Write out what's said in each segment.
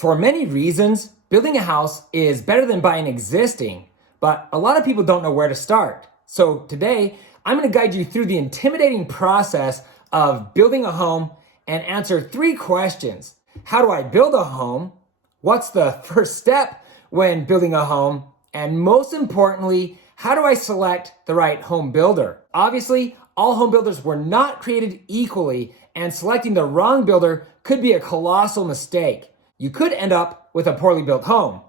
For many reasons, building a house is better than buying existing, but a lot of people don't know where to start. So today, I'm going to guide you through the intimidating process of building a home and answer 3 questions. How do I build a home? What's the first step when building a home? And most importantly, how do I select the right home builder? Obviously, all home builders were not created equally, and selecting the wrong builder could be a colossal mistake. You could end up with a poorly built home.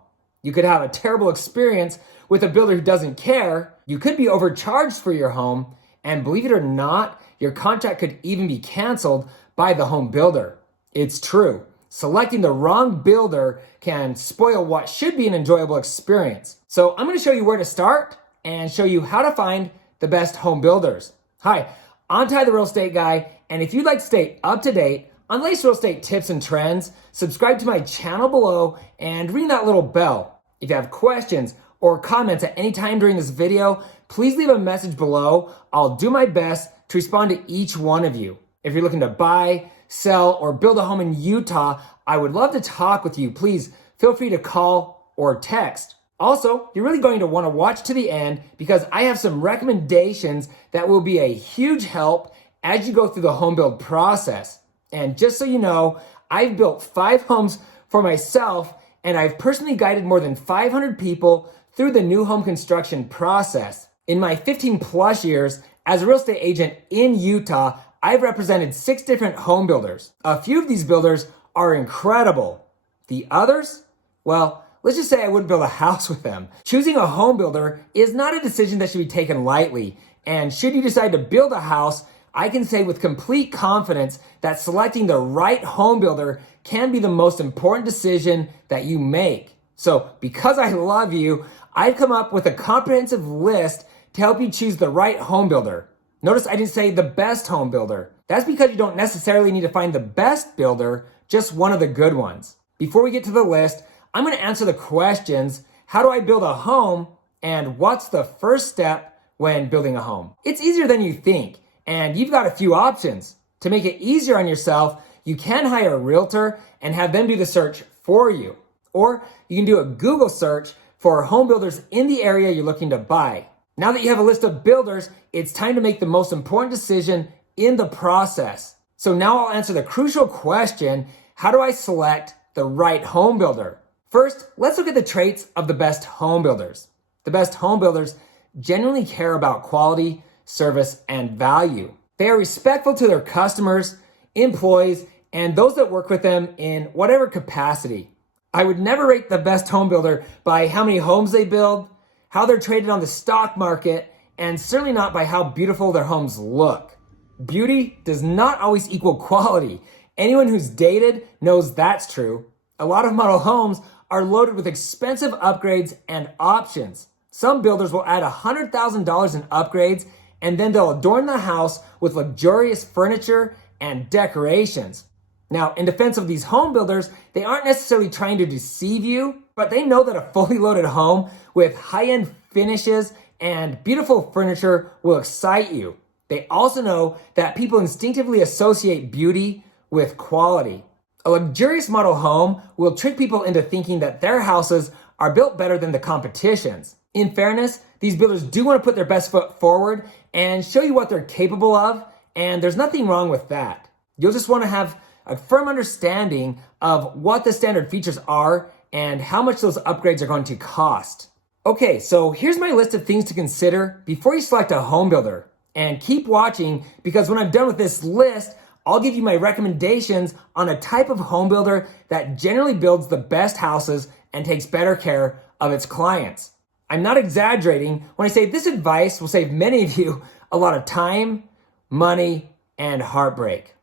You could have a terrible experience with a builder who doesn't care. You could be overcharged for your home, and believe it or not, your contract could even be canceled by the home builder. It's true. Selecting the wrong builder can spoil what should be an enjoyable experience. So I'm going to show you where to start and show you how to find the best home builders. Hi, I'm Ty the Real Estate Guy, and if you'd like to stay up to date on latest real estate tips and trends, subscribe to my channel below and ring that little bell. If you have questions or comments at any time during this video, please leave a message below. I'll do my best to respond to each one of you. If you're looking to buy, sell, or build a home in Utah, I would love to talk with you. Please feel free to call or text. Also, you're really going to want to watch to the end because I have some recommendations that will be a huge help as you go through the home build process. And just so you know, I've built 5 homes for myself, and I've personally guided more than 500 people through the new home construction process. In my 15 plus years as a real estate agent in Utah, I've represented 6 different home builders. A few of these builders are incredible. The others, well, let's just say I wouldn't build a house with them. Choosing a home builder is not a decision that should be taken lightly. And should you decide to build a house, I can say with complete confidence that selecting the right home builder can be the most important decision that you make. So because I love you, I've come up with a comprehensive list to help you choose the right home builder. Notice I didn't say the best home builder. That's because you don't necessarily need to find the best builder, just one of the good ones. Before we get to the list, I'm going to answer the questions, how do I build a home, and what's the first step when building a home? It's easier than you think, and you've got a few options. To make it easier on yourself, you can hire a realtor and have them do the search for you. Or you can do a Google search for home builders in the area you're looking to buy. Now that you have a list of builders, it's time to make the most important decision in the process. So now I'll answer the crucial question, how do I select the right home builder? First, let's look at the traits of the best home builders. The best home builders genuinely care about quality, service, and value. They are respectful to their customers, employees, and those that work with them in whatever capacity. I would never rate the best home builder by how many homes they build, how they're traded on the stock market, and certainly not by how beautiful their homes look. Beauty does not always equal quality. Anyone who's dated knows that's true. A lot of model homes are loaded with expensive upgrades and options. Some builders will add $100,000 in upgrades, and then they'll adorn the house with luxurious furniture and decorations. Now, in defense of these home builders, they aren't necessarily trying to deceive you, but they know that a fully loaded home with high-end finishes and beautiful furniture will excite you. They also know that people instinctively associate beauty with quality. A luxurious model home will trick people into thinking that their houses are built better than the competition's. In fairness, these builders do want to put their best foot forward and show you what they're capable of, and there's nothing wrong with that. You'll just want to have a firm understanding of what the standard features are and how much those upgrades are going to cost. Okay, so here's my list of things to consider before you select a home builder. And keep watching because when I'm done with this list, I'll give you my recommendations on a type of home builder that generally builds the best houses and takes better care of its clients. I'm not exaggerating when I say this advice will save many of you a lot of time, money, and heartbreak.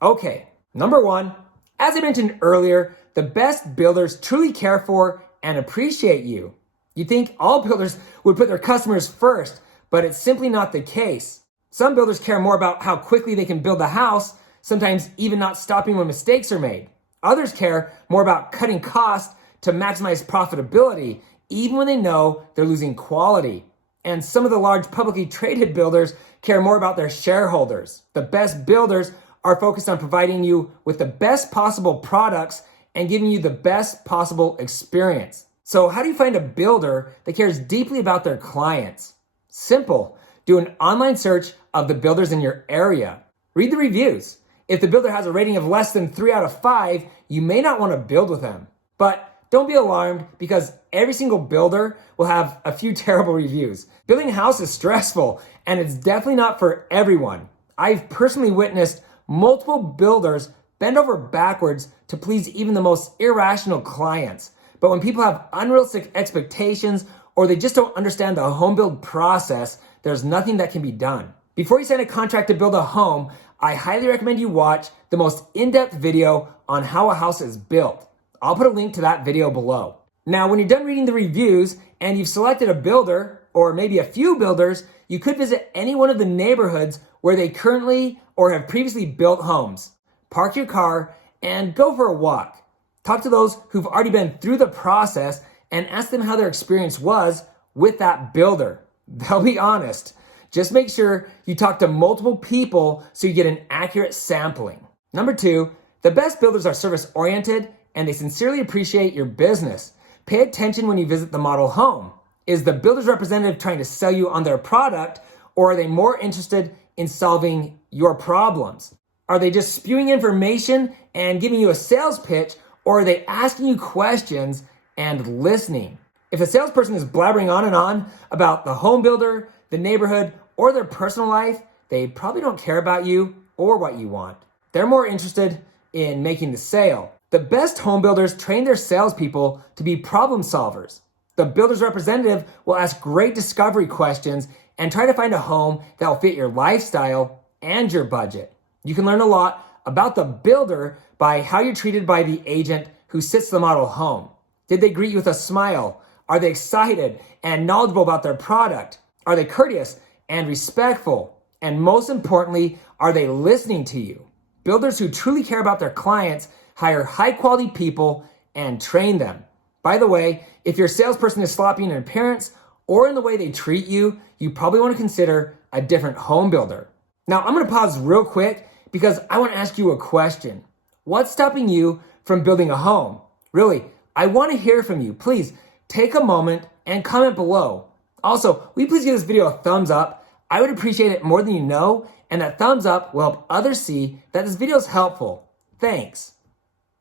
Okay, number 1, as I mentioned earlier, the best builders truly care for and appreciate you. You'd think all builders would put their customers first, but it's simply not the case. Some builders care more about how quickly they can build the house, sometimes even not stopping when mistakes are made. Others care more about cutting costs to maximize profitability, even when they know they're losing quality. And some of the large publicly traded builders care more about their shareholders. The best builders are focused on providing you with the best possible products and giving you the best possible experience. So how do you find a builder that cares deeply about their clients? Simple. Do an online search of the builders in your area. Read the reviews. If the builder has a rating of less than 3 out of 5, you may not want to build with them. But don't be alarmed because every single builder will have a few terrible reviews. Building a house is stressful and it's definitely not for everyone. I've personally witnessed multiple builders bend over backwards to please even the most irrational clients. But when people have unrealistic expectations or they just don't understand the home build process, there's nothing that can be done. Before you sign a contract to build a home, I highly recommend you watch the most in-depth video on how a house is built. I'll put a link to that video below. Now, when you're done reading the reviews and you've selected a builder, or maybe a few builders, you could visit any one of the neighborhoods where they currently or have previously built homes. Park your car and go for a walk. Talk to those who've already been through the process and ask them how their experience was with that builder. They'll be honest. Just make sure you talk to multiple people so you get an accurate sampling. Number 2, the best builders are service-oriented and they sincerely appreciate your business. Pay attention when you visit the model home. Is the builder's representative trying to sell you on their product, or are they more interested in solving your problems? Are they just spewing information and giving you a sales pitch, or are they asking you questions and listening? If a salesperson is blabbering on and on about the home builder, the neighborhood, or their personal life, they probably don't care about you or what you want. They're more interested in making the sale. The best home builders train their salespeople to be problem solvers. The builder's representative will ask great discovery questions and try to find a home that will fit your lifestyle and your budget. You can learn a lot about the builder by how you're treated by the agent who sits the model home. Did they greet you with a smile? Are they excited and knowledgeable about their product? Are they courteous and respectful? And most importantly, are they listening to you? Builders who truly care about their clients hire high-quality people and train them. By the way, if your salesperson is sloppy in appearance or in the way they treat you, you probably want to consider a different home builder. Now, I'm going to pause real quick because I want to ask you a question. What's stopping you from building a home? Really, I want to hear from you. Please take a moment and comment below. Also, will you please give this video a thumbs up? I would appreciate it more than you know, and that thumbs up will help others see that this video is helpful. Thanks.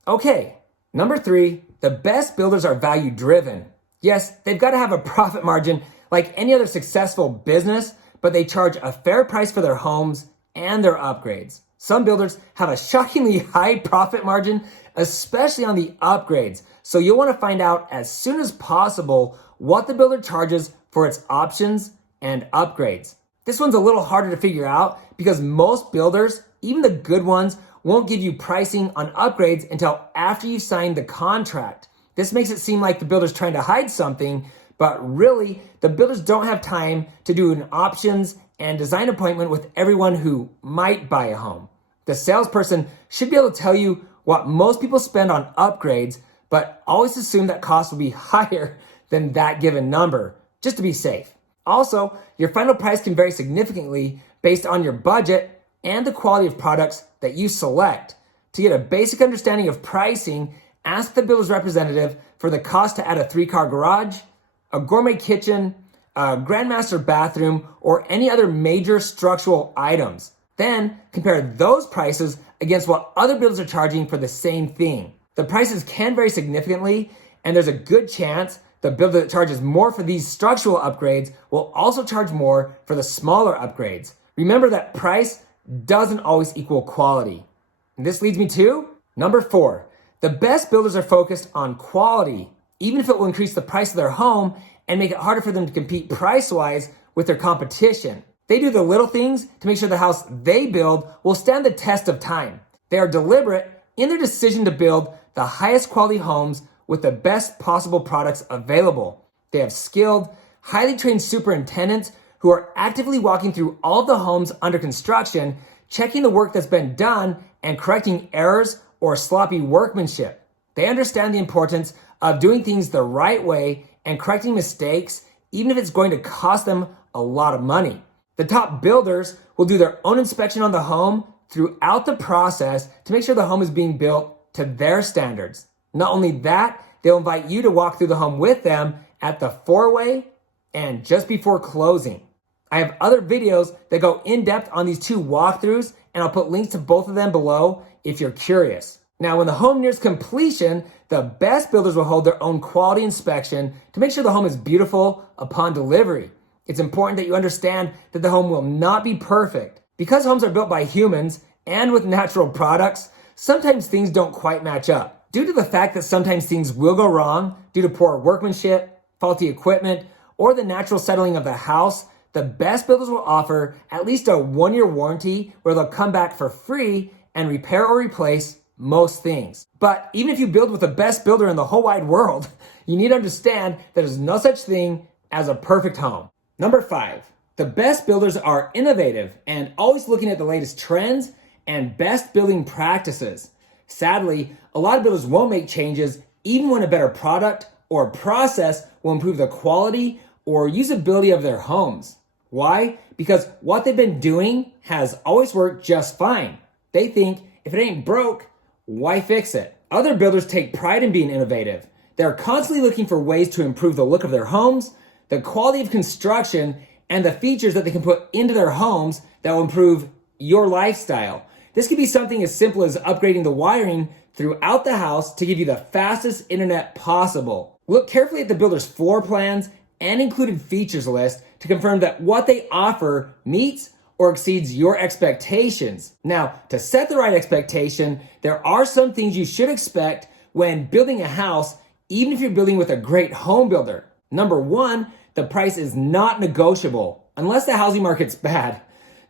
Okay, number 3, the best builders are value driven. Yes, they've got to have a profit margin like any other successful business, but they charge a fair price for their homes and their upgrades. Some builders have a shockingly high profit margin, especially on the upgrades. So you'll want to find out as soon as possible what the builder charges for its options and upgrades. This one's a little harder to figure out because most builders, even the good ones, won't give you pricing on upgrades until after you've signed the contract. This makes it seem like the builder's trying to hide something, but really, the builders don't have time to do an options and design appointment with everyone who might buy a home. The salesperson should be able to tell you what most people spend on upgrades, but always assume that cost will be higher than that given number, just to be safe. Also, your final price can vary significantly based on your budget and the quality of products that you select. To get a basic understanding of pricing, ask the builder's representative for the cost to add a 3-car garage, a gourmet kitchen, a grandmaster bathroom, or any other major structural items. Then compare those prices against what other builders are charging for the same thing. The prices can vary significantly, and there's a good chance the builder that charges more for these structural upgrades will also charge more for the smaller upgrades. Remember that price doesn't always equal quality. And this leads me to number 4. The best builders are focused on quality, even if it will increase the price of their home and make it harder for them to compete price-wise with their competition. They do the little things to make sure the house they build will stand the test of time. They are deliberate in their decision to build the highest quality homes with the best possible products available. They have skilled, highly trained superintendents who are actively walking through all of the homes under construction, checking the work that's been done and correcting errors or sloppy workmanship. They understand the importance of doing things the right way and correcting mistakes, even if it's going to cost them a lot of money. The top builders will do their own inspection on the home throughout the process to make sure the home is being built to their standards. Not only that, they'll invite you to walk through the home with them at the four-way and just before closing. I have other videos that go in depth on these two walkthroughs, and I'll put links to both of them below if you're curious. Now, when the home nears completion, the best builders will hold their own quality inspection to make sure the home is beautiful upon delivery. It's important that you understand that the home will not be perfect. Because homes are built by humans and with natural products, sometimes things don't quite match up. Due to the fact that sometimes things will go wrong due to poor workmanship, faulty equipment, or the natural settling of the house, the best builders will offer at least a 1-year warranty where they'll come back for free and repair or replace most things. But even if you build with the best builder in the whole wide world, you need to understand that there's no such thing as a perfect home. Number 5, the best builders are innovative and always looking at the latest trends and best building practices. Sadly, a lot of builders won't make changes even when a better product or process will improve the quality or usability of their homes. Why? Because what they've been doing has always worked just fine. They think if it ain't broke, why fix it? Other builders take pride in being innovative. They're constantly looking for ways to improve the look of their homes, the quality of construction, and the features that they can put into their homes that will improve your lifestyle. This could be something as simple as upgrading the wiring throughout the house to give you the fastest internet possible. Look carefully at the builder's floor plans and included features list to confirm that what they offer meets or exceeds your expectations. Now, to set the right expectation, there are some things you should expect when building a house, even if you're building with a great home builder. Number 1, the price is not negotiable unless the housing market's bad.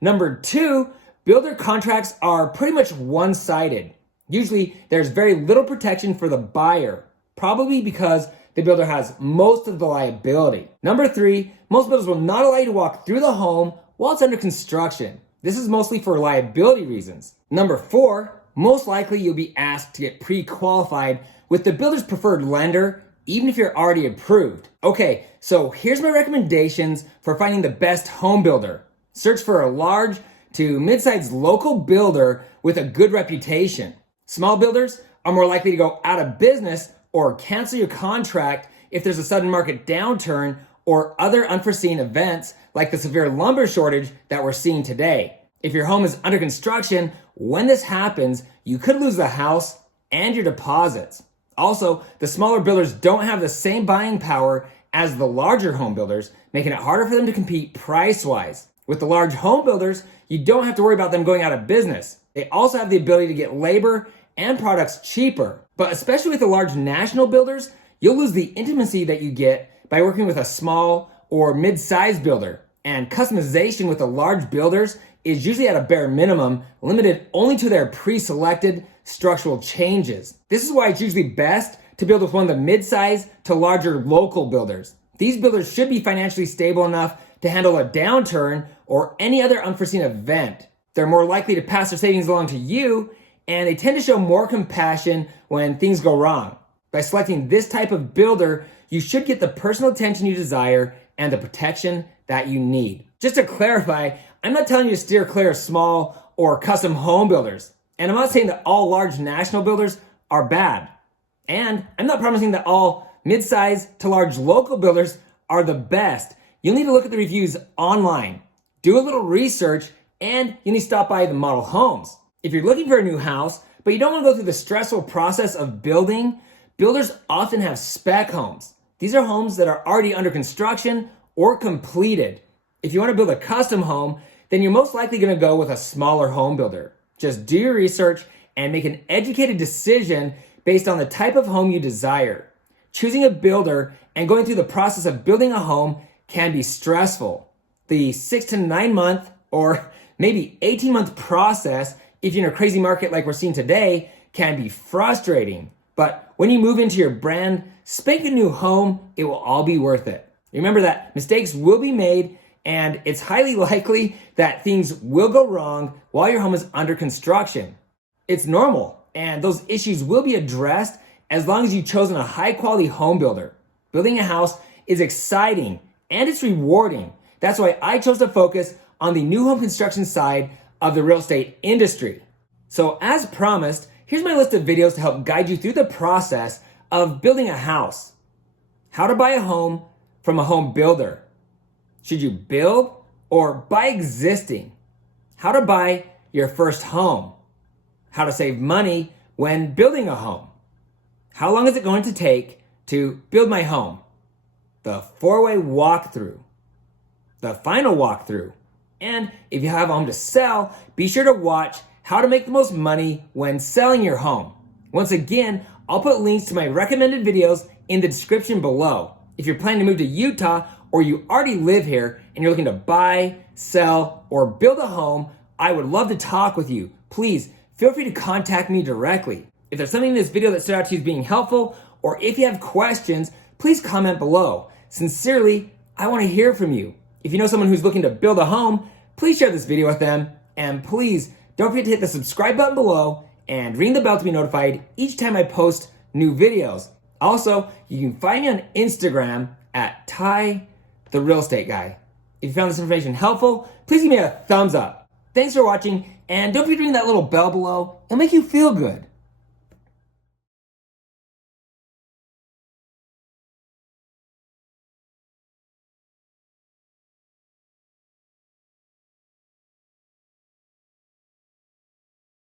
Number 2, builder contracts are pretty much one-sided. Usually, there's very little protection for the buyer, probably because the builder has most of the liability. Number 3, most builders will not allow you to walk through the home while it's under construction. This is mostly for liability reasons. Number 4, most likely you'll be asked to get pre-qualified with the builder's preferred lender, even if you're already approved. Okay, so here's my recommendations for finding the best home builder. Search for a large to mid-sized local builder with a good reputation. Small builders are more likely to go out of business or cancel your contract if there's a sudden market downturn or other unforeseen events like the severe lumber shortage that we're seeing today. If your home is under construction, when this happens, you could lose the house and your deposits. Also, the smaller builders don't have the same buying power as the larger home builders, making it harder for them to compete price-wise. With the large home builders, you don't have to worry about them going out of business. They also have the ability to get labor and products cheaper. But especially with the large national builders, you'll lose the intimacy that you get by working with a small or mid-sized builder. And customization with the large builders is usually at a bare minimum, limited only to their pre-selected structural changes. This is why it's usually best to build with one of the mid-size to larger local builders. These builders should be financially stable enough to handle a downturn or any other unforeseen event. They're more likely to pass their savings along to you, and they tend to show more compassion when things go wrong. By selecting this type of builder, you should get the personal attention you desire and the protection that you need. Just to clarify, I'm not telling you to steer clear of small or custom home builders. And I'm not saying that all large national builders are bad. And I'm not promising that all mid-size to large local builders are the best. You'll need to look at the reviews online, do a little research, and you need to stop by the model homes. If you're looking for a new house, but you don't want to go through the stressful process of building, builders often have spec homes. These are homes that are already under construction or completed. If you want to build a custom home, then you're most likely going to go with a smaller home builder. Just do your research and make an educated decision based on the type of home you desire. Choosing a builder and going through the process of building a home can be stressful. The 6 to 9 month or maybe 18-month process, if you're in a crazy market like we're seeing today, can be frustrating. But when you move into your brand spanking new home, it will all be worth it. Remember that mistakes will be made, and it's highly likely that things will go wrong while your home is under construction. It's normal, and those issues will be addressed as long as you've chosen a high-quality home builder. Building a house is exciting, and it's rewarding. That's why I chose to focus on the new home construction side of the real estate industry. So as promised, here's Here's my list of videos to help guide you through the process of building a house. How to buy a home from a home builder. Should you build or buy existing? How to buy your first home. How to save money when building a home. How long is it going to take to build my home? The 4-way walkthrough. The final walkthrough. And if you have a home to sell, be sure to watch how to make the most money when selling your home. Once again, I'll put links to my recommended videos in the description below. If you're planning to move to Utah or you already live here and you're looking to buy, sell, or build a home, I would love to talk with you. Please feel free to contact me directly. If there's something in this video that stood out to you as being helpful, or if you have questions, please comment below. Sincerely, I want to hear from you. If you know someone who's looking to build a home, please share this video with them. And please don't forget to hit the subscribe button below and ring the bell to be notified each time I post new videos. Also, you can find me on Instagram at Ty the Real Estate Guy. If you found this information helpful, please give me a thumbs up. Thanks for watching, and don't forget to ring that little bell below. It'll make you feel good.